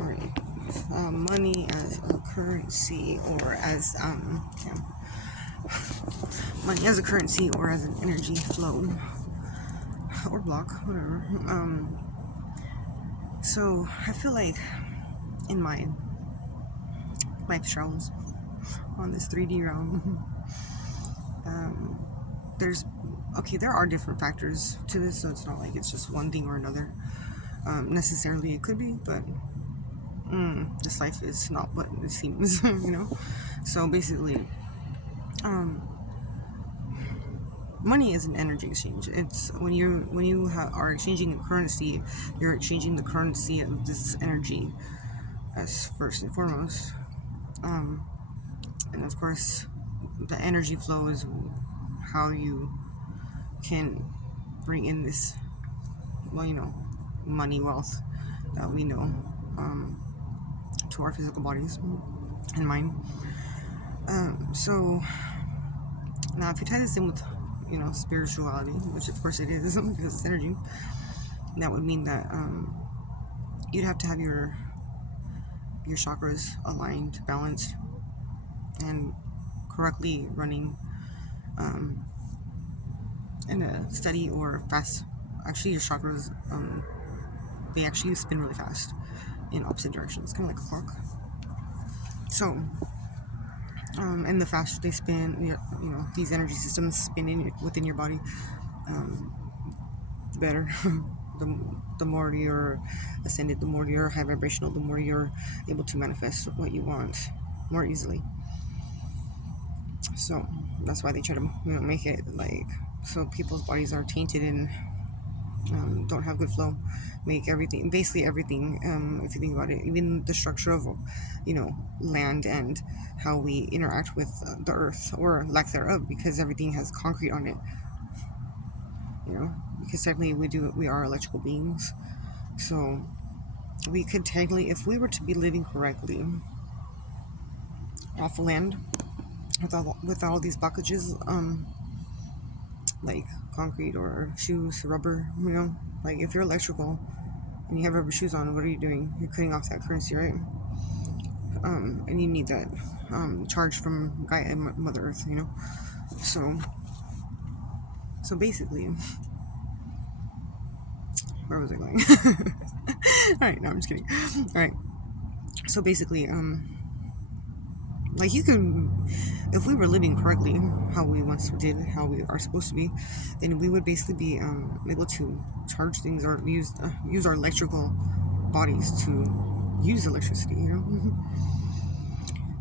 Alright. Money as a currency or as money as a currency or as an energy flow or block, whatever. So I feel like in my life travels on this 3D realm, there's there are different factors to this, so it's not like it's just one thing or another. Necessarily, it could be, but this life is not what it seems, you know. So basically, money is an energy exchange. It's when you are exchanging a currency, you're exchanging the currency of this energy as first and foremost. And of course, the energy flow is how you can bring in this, money, wealth that we know, to our physical bodies and mind. So now, if you tie this in with, spirituality, which of course it is because it's energy, that would mean that you'd have to have your chakras aligned, balanced, and correctly running in a steady or fast. Actually, your chakras they actually spin really fast in opposite directions, kind of like a clock. So, and the faster they spin, these energy systems spin within your body, the better. the more you're ascended, the more you're high vibrational, the more you're able to manifest what you want more easily. So that's why they try to make it like so people's bodies are tainted and don't have good flow, make basically everything, if you think about it, even the structure of land and how we interact with the earth or lack thereof, because everything has concrete on it, because technically we are electrical beings. So we could technically, if we were to be living correctly off the land with all these blockages, like concrete or shoes, rubber, like if you're electrical and you have rubber shoes on, what are you doing? You're cutting off that currency, right? And you need that charge from Gaia, Mother Earth, So basically, where was I going? Alright, no, I'm just kidding. Alright, so basically, like you can, if we were living correctly, how we once did, how we are supposed to be, then we would basically be able to charge things or use our electrical bodies to use electricity,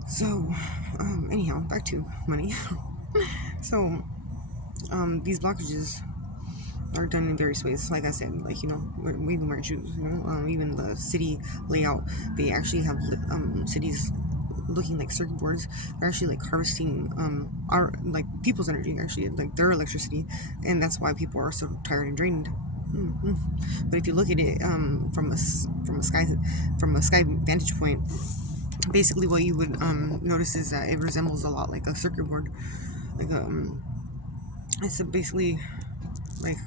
So, anyhow, back to money. So, these blockages are done in various ways. Like I said, like, we even wear shoes, even the city layout, they actually have cities looking like circuit boards. They're actually like harvesting our like people's energy, actually like their electricity, and that's why people are so tired and drained. But if you look at it from a sky vantage point, basically what you would notice is that it resembles a lot like a circuit board, like it's basically like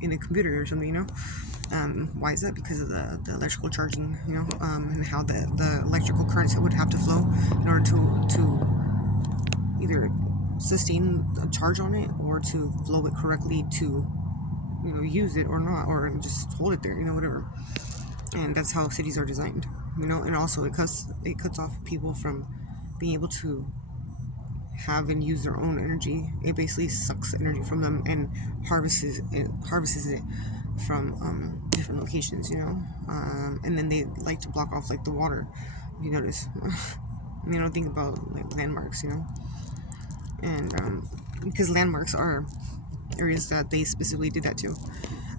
in a computer or something, why is that? Because of the electrical charging, and how the electrical currents would have to flow in order to either sustain a charge on it or to flow it correctly to use it or not, or just hold it there, whatever. And that's how cities are designed, and also it cuts off people from being able to have and use their own energy. It basically sucks energy from them and harvests it from different locations, and then they like to block off like the water, if you notice. Think about like landmarks, and because landmarks are areas that they specifically did that to.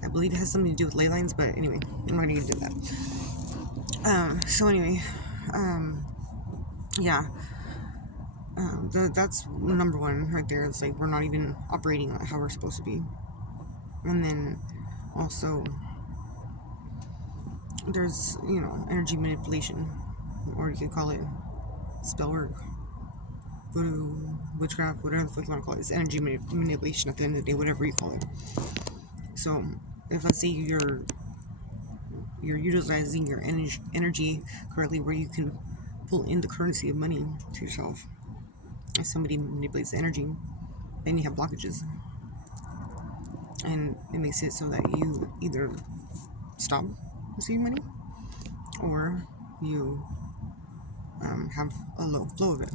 I believe it has something to do with ley lines, but anyway, I'm not going to do that. So anyway, yeah. That's number one right there. It's like we're not even operating how we're supposed to be. And then also there's energy manipulation, or you could call it spell work, voodoo, witchcraft, whatever the fuck you want to call it. It's energy manipulation at the end of the day, whatever you call it. So if let's say you're you're utilizing your energy correctly, where you can pull in the currency of money to yourself. If somebody manipulates the energy, then you have blockages, and it makes it so that you either stop receiving money, or you have a low flow of it.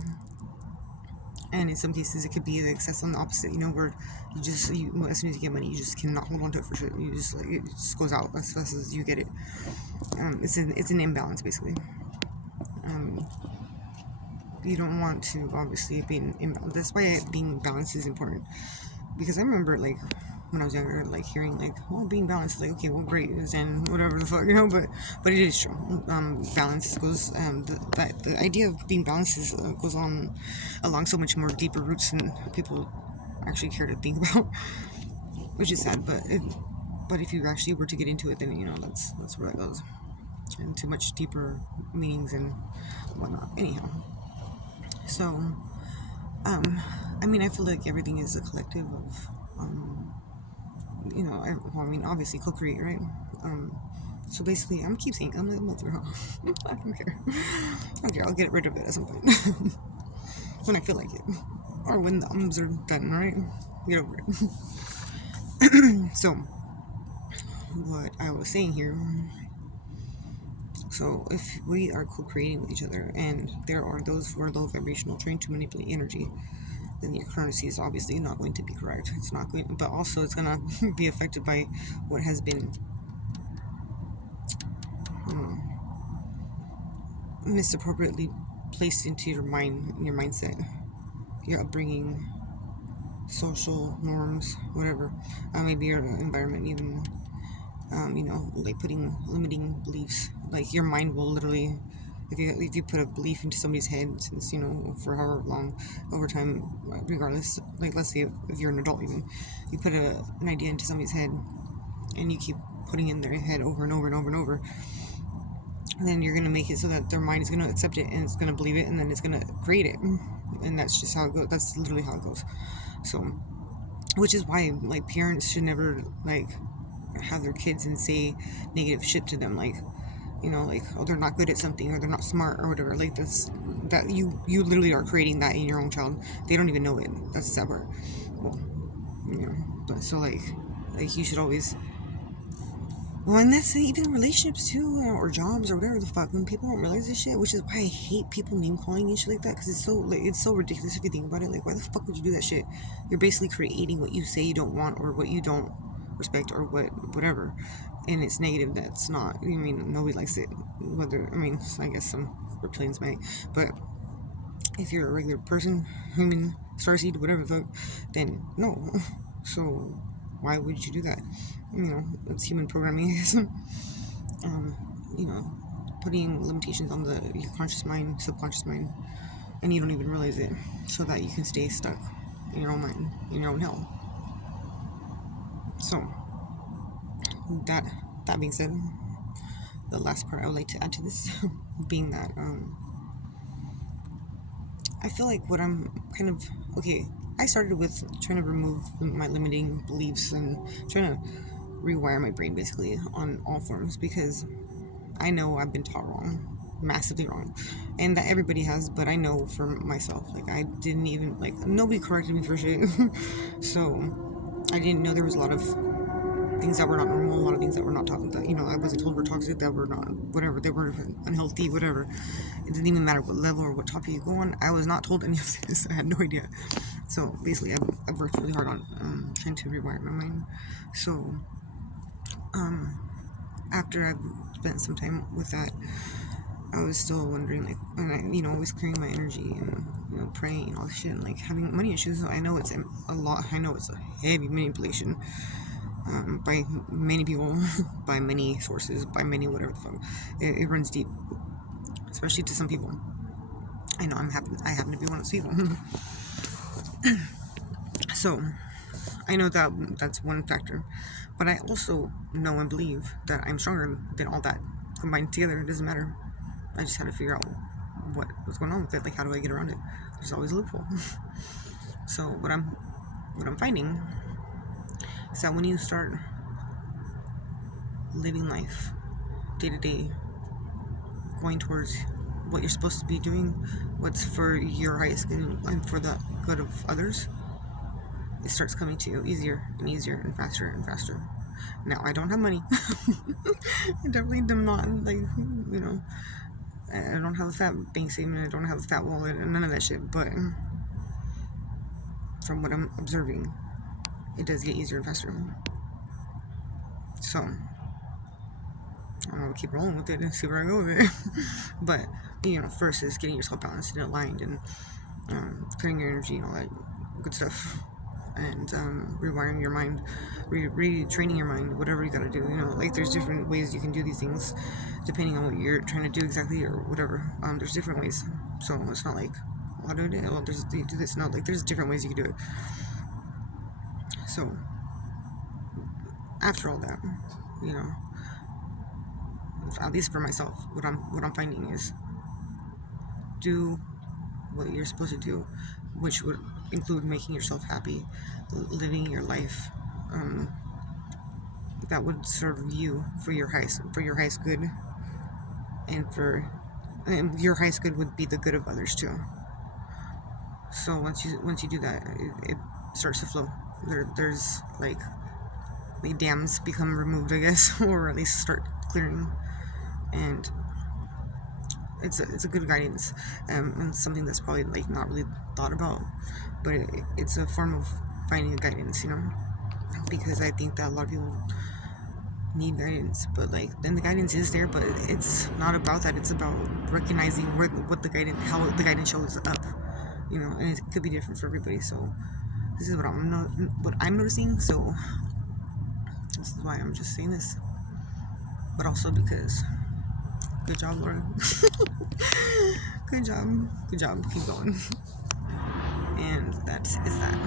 And in some cases, it could be the excess on the opposite, where as soon as you get money, you just cannot hold on to it for shit. You just it just goes out as fast as you get it. It's an imbalance, basically. You don't want to obviously be imbalance. That's why being balanced is important. Because I remember, like, when I was younger, like, hearing, like, oh, being balanced is like, okay, well, great, and whatever the fuck, but it is true. Balance goes, the idea of being balanced goes on along so much more deeper roots than people actually care to think about, which is sad, but if you actually were to get into it, then, that's where it goes, into much deeper meanings and whatnot. Anyhow, so, I feel like everything is a collective of, obviously co-create, right? So basically, I'm keep saying, I'm like, I don't care. I'll get rid of it at some point. When I feel like it. Or when the ums are done, right? Get over it. So, what I was saying here, so if we are co-creating with each other, and there are those who are low vibrational, trained to manipulate energy, then your currency is obviously not going to be correct. It's not going, but also it's gonna be affected by what has been misappropriately placed into your mind, your mindset, your upbringing, social norms, whatever. Maybe your environment, even. Like putting limiting beliefs. Like your mind will literally, if you put a belief into somebody's head, since for however long, over time, regardless, like let's say if you're an adult, even you put an idea into somebody's head, and you keep putting it in their head over and over and over and over, then you're gonna make it so that their mind is gonna accept it, and it's gonna believe it, and then it's gonna create it, and that's just how it goes. That's literally how it goes. So, which is why, like, parents should never, like, have their kids and say negative shit to them, like, oh, they're not good at something, or they're not smart, or whatever. Like, that you literally are creating that in your own child. They don't even know it. That's the sad part. Well, but so like you should always. Well, and that's even relationships too, or jobs, or whatever the fuck. When people don't realize this shit, which is why I hate people name calling and shit like that, because it's so ridiculous if you think about it. Like, why the fuck would you do that shit? You're basically creating what you say you don't want, or what you don't respect, or whatever, and it's negative. That's not. Nobody likes it. I guess some reptilians might, but if you're a regular person, human, starseed, whatever the fuck, then no. So why would you do that? It's human programming, I guess. Putting limitations on your conscious mind, subconscious mind, and you don't even realize it, so that you can stay stuck in your own mind, in your own hell. So, that being said, the last part I would like to add to this, being that, I feel like what I'm kind of, I started with trying to remove my limiting beliefs and trying to rewire my brain, basically, on all forms, because I know I've been taught wrong, massively wrong, and that everybody has, but I know for myself, like, I didn't even, like, nobody corrected me for shit, so I didn't know there was a lot of things that were not normal, a lot of things that were not taught, that, I wasn't told were toxic, that were not, whatever, they were unhealthy, whatever. It didn't even matter what level or what topic you go on. I was not told any of this. I had no idea. So basically, I've worked really hard on trying to rewire my mind. So after I've spent some time with that, I was still wondering, like, and I, always clearing my energy and, praying and all this shit, and, like, having money issues. I know it's a lot. I know it's a heavy manipulation. By many people, by many sources, by many whatever the fuck. It runs deep, especially to some people. I know I happen to be one of those people. So, I know that's one factor, but I also know and believe that I'm stronger than all that combined together. It doesn't matter. I just had to figure out what's going on with it. Like, how do I get around it? There's always a loophole. So what I'm finding is that when you start living life day to day, going towards what you're supposed to be doing, what's for your highest good and for the good of others, it starts coming to you easier and easier and faster and faster. Now, I don't have money. I definitely am not, like, you know, I don't have a fat bank statement, I don't have a fat wallet, and none of that shit, but from what I'm observing, it does get easier and faster. So, I'm gonna keep rolling with it and see where I go with it. But, you know, first is getting yourself balanced and aligned and cutting your energy and all that good stuff. And rewiring your mind, retraining your mind, whatever you gotta do. You know, like there's different ways you can do these things depending on what you're trying to do exactly or whatever. There's different ways. So it's not like, well, I'll do it. Well, you do this. No, like there's different ways you can do it. So after all that, you know, at least for myself, what I'm finding is do what you're supposed to do, which would include making yourself happy, living your life that would serve you for your highest good, and your highest good would be the good of others too. So once you do that, it starts to flow. There's like the dams become removed, I guess, or at least start clearing, and it's a good guidance, and something that's probably like not really thought about, but it's a form of finding a guidance, you know, because I think that a lot of people need guidance, but like then the guidance is there, but it's not about that. It's about recognizing how the guidance shows up, you know, and it could be different for everybody. So this is what I'm noticing. So this is why I'm just saying this, but also because. Good job, Laura. Good job. Keep going. And that is that.